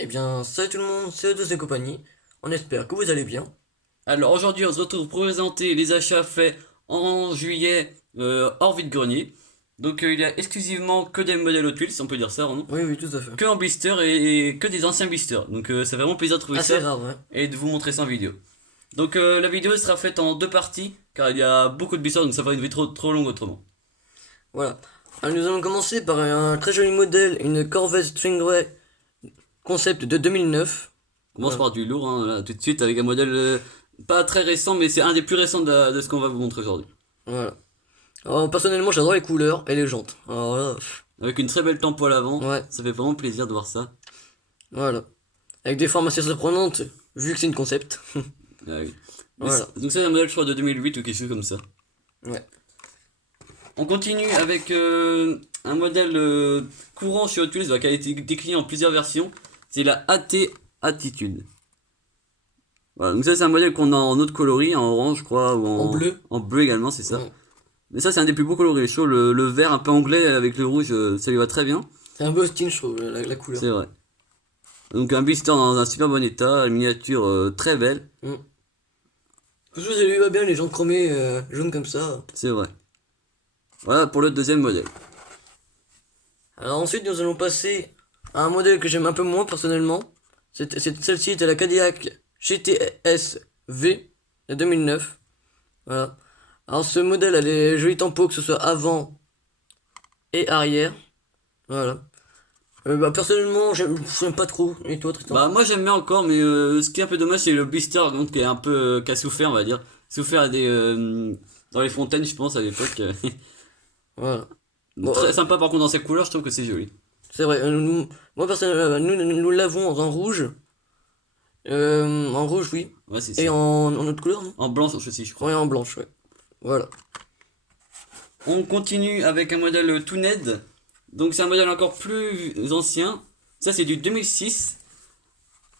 Eh bien, salut tout le monde, c'est E2 et compagnie. On espère que vous allez bien. Alors aujourd'hui, on se retrouve pour présenter les achats faits en juillet hors vide-grenier. Donc il y a exclusivement que des modèles Hot Wheels, si on peut dire ça, non? Oui, oui, tout à fait. Que en blister et que des anciens blisters. Donc ça fait vraiment plaisir de trouver Assez ça rare, ouais. et de vous montrer ça en vidéo. Donc la vidéo sera faite en deux parties car il y a beaucoup de blisters donc ça va être une vidéo trop longue autrement. Voilà. Alors, nous allons commencer par un très joli modèle, une Corvette Stingray concept de 2009. On commence Voilà. par du lourd hein, là, tout de suite avec un modèle pas très récent mais c'est un des plus récents de ce qu'on va vous montrer aujourd'hui. Voilà. Alors, personnellement, j'adore les couleurs et les jantes. Alors là, Avec une très belle tempo à l'avant, ouais, ça fait vraiment plaisir de voir ça. voilà. Avec des formes assez surprenantes, vu que c'est une concept. Ah oui. Voilà. Donc c'est un modèle je crois de 2008 ou quelque chose comme ça. Ouais. On continue avec un modèle courant chez Hot Wheels qui a été décliné en plusieurs versions. C'est la AT Attitude. Voilà, donc ça c'est un modèle qu'on a en autre coloris, en orange je crois, ou En bleu. en bleu également, c'est ça. Ouais. Mais ça c'est un des plus beaux coloris. Je trouve le vert un peu anglais avec le rouge, ça lui va très bien. C'est un beau style, je trouve, la couleur. C'est vrai. Donc un blister dans un super bon état, une miniature très belle, Mm. Je trouve que ça lui va bien, les jantes chromées jaunes comme ça. c'est vrai. Voilà pour le deuxième modèle. Alors ensuite, nous allons passer à un modèle que j'aime un peu moins personnellement. Celle-ci était la Cadillac GTS V de 2009. Voilà. Alors ce modèle a des jolis tempos, que ce soit avant et arrière. Voilà. Bah, personnellement, j'aime pas trop. Et toi, Tristan? Bah moi j'aime bien encore mais ce qui est un peu dommage c'est le blister donc, qui est un peu qui a souffert on va dire. Souffert à des dans les fontaines je pense à l'époque. Voilà. Bon, Très sympa par contre dans ses couleurs je trouve que c'est joli. c'est vrai. Moi, personnellement, nous l'avons en rouge. En rouge, oui. Ouais c'est Et ça. en autre couleur, non? En blanc aussi je crois. Ouais, en blanche, ouais. Voilà. On continue avec un modèle Tooned. Donc c'est un modèle encore plus ancien. Ça c'est du 2006.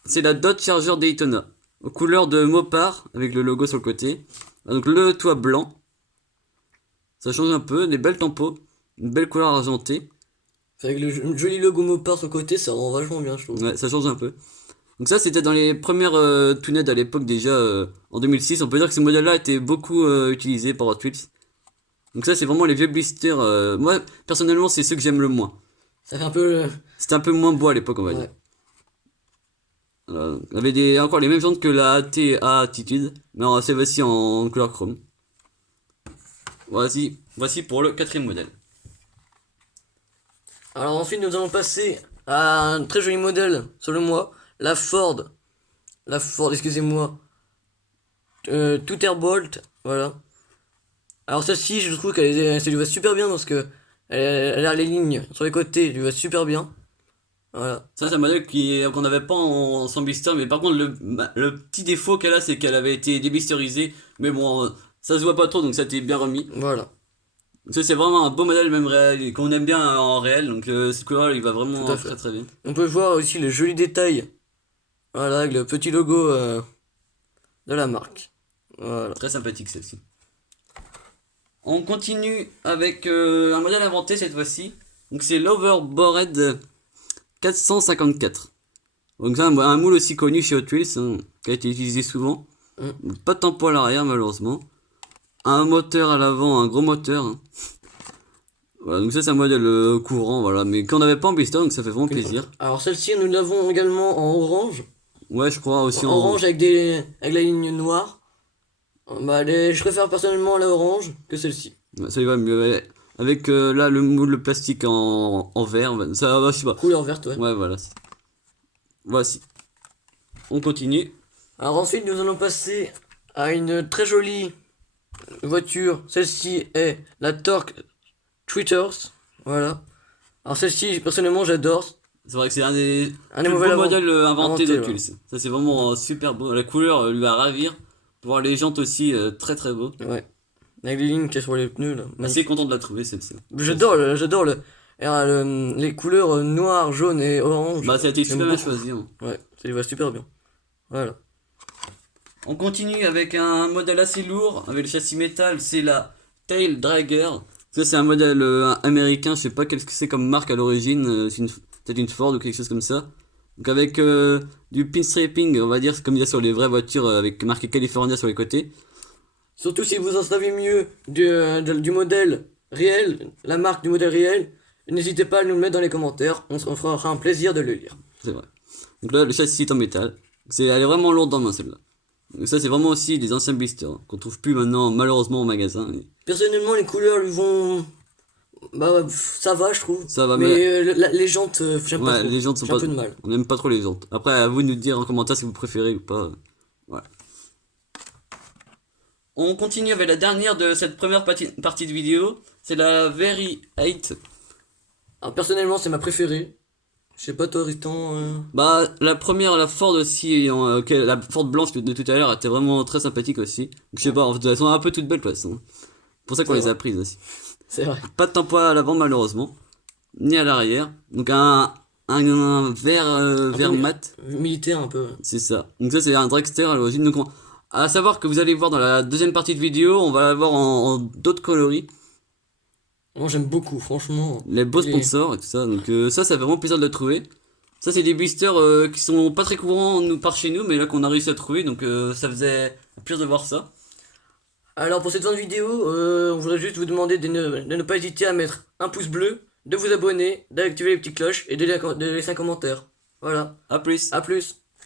C'est la Dodge Charger Daytona. Aux couleurs de Mopar avec le logo sur le côté. Donc le toit blanc. Ça change un peu, des belles tempos, une belle couleur argentée. Avec le joli logo Mopar sur le côté, ça rend vachement bien, je trouve. Ouais, ça change un peu. Donc ça, c'était dans les premières Tooned à l'époque déjà, en 2006. On peut dire que ce modèle-là était beaucoup utilisé par Hot Wheels. Donc ça, c'est vraiment les vieux blisters. Moi, personnellement, c'est ceux que j'aime le moins. Ça fait un peu. C'était un peu moins beau à l'époque, on va dire. Ouais. On avait encore les mêmes jantes que la ATA Attitude, mais c'est voici en couleur chrome. Voici pour le quatrième modèle. Alors ensuite, nous allons passer à un très joli modèle, selon moi, la Ford. La Ford, excusez-moi. Tout Airbolt, voilà. Alors celle-ci, je trouve ça lui va super bien parce que elle a les lignes sur les côtés, elle lui va super bien. Voilà. Ça, c'est un modèle qu'on n'avait pas sans blister, mais par contre, le petit défaut qu'elle a, c'est qu'elle avait été déblisterisée. Mais bon, ça se voit pas trop, donc ça a été bien remis. Voilà, Ça, c'est vraiment un beau modèle, même réel, et qu'on aime bien en réel, donc ce couleur il va tout à vraiment fait. très très bien. On peut voir aussi les jolis détails. Voilà, avec le petit logo de la marque. Voilà. Très sympathique celle-ci. On continue avec un modèle inventé cette fois-ci. Donc c'est l'Overbored 454. Donc c'est un moule aussi connu chez Hot Wheels, hein, qui a été utilisé souvent. Mm. Pas de tampon à l'arrière malheureusement. Un moteur à l'avant, un gros moteur, hein. Voilà, donc ça c'est un modèle courant, voilà, mais qu'on n'avait pas en blister, donc ça fait vraiment plaisir. Alors celle-ci, nous l'avons également en orange. Ouais, je crois aussi en... Orange avec la ligne noire. Bah, je préfère personnellement la orange que celle-ci. Ouais, ça y va mieux. Ouais. Avec là le moule plastique en verre, ça va, je sais pas. Couleur verte, ouais. Ouais, voilà. Voici. On continue. Alors ensuite, nous allons passer à une très jolie voiture. Celle-ci est la Torque Tweeters. Voilà. Alors celle-ci, personnellement, j'adore. C'est vrai que c'est un des Un des plus mauvais beaux modèles inventés inventé, d'Hot ouais. Wheels. Ça c'est vraiment super beau. La couleur lui va ravir. Pour voir les jantes aussi, très très beau. Ouais. Avec les lignes qu'il y a sur les pneus, là. Assez Magnifique. content de la trouver celle-ci. J'adore les couleurs noir, jaune et orange. Bah ça a été J'aime super bien beaucoup. choisi, hein. Ouais, ça lui va super bien. Voilà. On continue avec un modèle assez lourd, avec le châssis métal, c'est la Tail Dragger. Ça c'est un modèle américain, je sais pas qu'est-ce que c'est comme marque à l'origine, peut-être une Ford ou quelque chose comme ça. Donc avec du pinstriping, on va dire, comme il y a sur les vraies voitures avec marqué California sur les côtés. Surtout si vous en savez mieux du modèle réel, la marque du modèle réel, n'hésitez pas à nous le mettre dans les commentaires, on fera un plaisir de le lire. C'est vrai. Donc là, le châssis est en métal. Elle est vraiment lourde en main celle-là. Donc ça, c'est vraiment aussi des anciens blisters hein, qu'on trouve plus maintenant malheureusement au magasin. Personnellement, les couleurs lui vont... Bah, ça va, je trouve. Ça va, mais les jantes, j'aime pas ouais, trop. les jantes sont J'ai pas. un peu de mal. On n'aime pas trop les jantes. Après, à vous de nous dire en commentaire si vous préférez ou pas. Voilà. On continue avec la dernière de cette première partie de vidéo. C'est la Very 8. Alors, personnellement, c'est ma préférée. Je sais pas, toi, Ritan. Bah, la première, la Ford aussi, la Ford blanche de tout à l'heure était vraiment très sympathique aussi. Donc, je sais pas, elles sont un peu toutes belles de toute façon. C'est pour ça qu'on C'est les a vrai. prises aussi. C'est vrai. Pas de tampon à l'avant malheureusement, ni à l'arrière. Donc un vert peu mat, Militaire, un peu. c'est ça. Donc ça c'est un dragster à l'origine. Donc à savoir que vous allez voir dans la deuxième partie de vidéo, on va l'avoir en d'autres coloris. Moi, j'aime beaucoup, franchement. Les beaux Il est- sponsors et tout ça. Donc ça fait vraiment plaisir de le trouver. Ça c'est des blisters qui sont pas très courants par chez nous, mais là qu'on a réussi à trouver. Donc ça faisait plaisir de voir ça. Alors, pour cette fin de vidéo, on voudrait juste vous demander de ne pas hésiter à mettre un pouce bleu, de vous abonner, d'activer les petites cloches et de laisser un commentaire. Voilà. À plus. À plus.